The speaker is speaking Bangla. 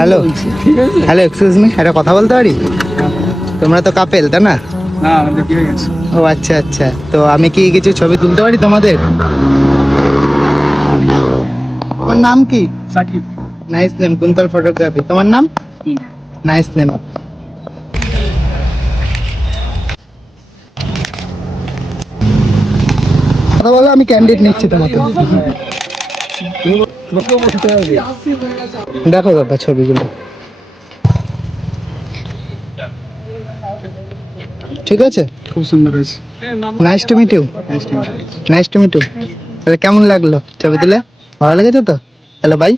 হ্যালো হ্যালো, এক্সকিউজ মি, একটা কথা বলতে পারি? তোমরা তো কাপেল, তাই না? ও আচ্ছা আচ্ছা, তো আমি কি কিছু ছবি তুলতে পারি তোমাদের? তোমার নাম কি? Sakib. Nice name, Kuntal photography. তোমার নাম? Nice name. কথা বলো, আমি ক্যান্ডিড নিচ্ছি তোমাকে। দেখো দাদা ছবিগুলো, ঠিক আছে? খুব সুন্দর হয়েছে। Nice to meet you. Nice to meet you. তাহলে কেমন লাগলো ছবি তুলে? ভালো লেগেছে তো? তাহলে বাই।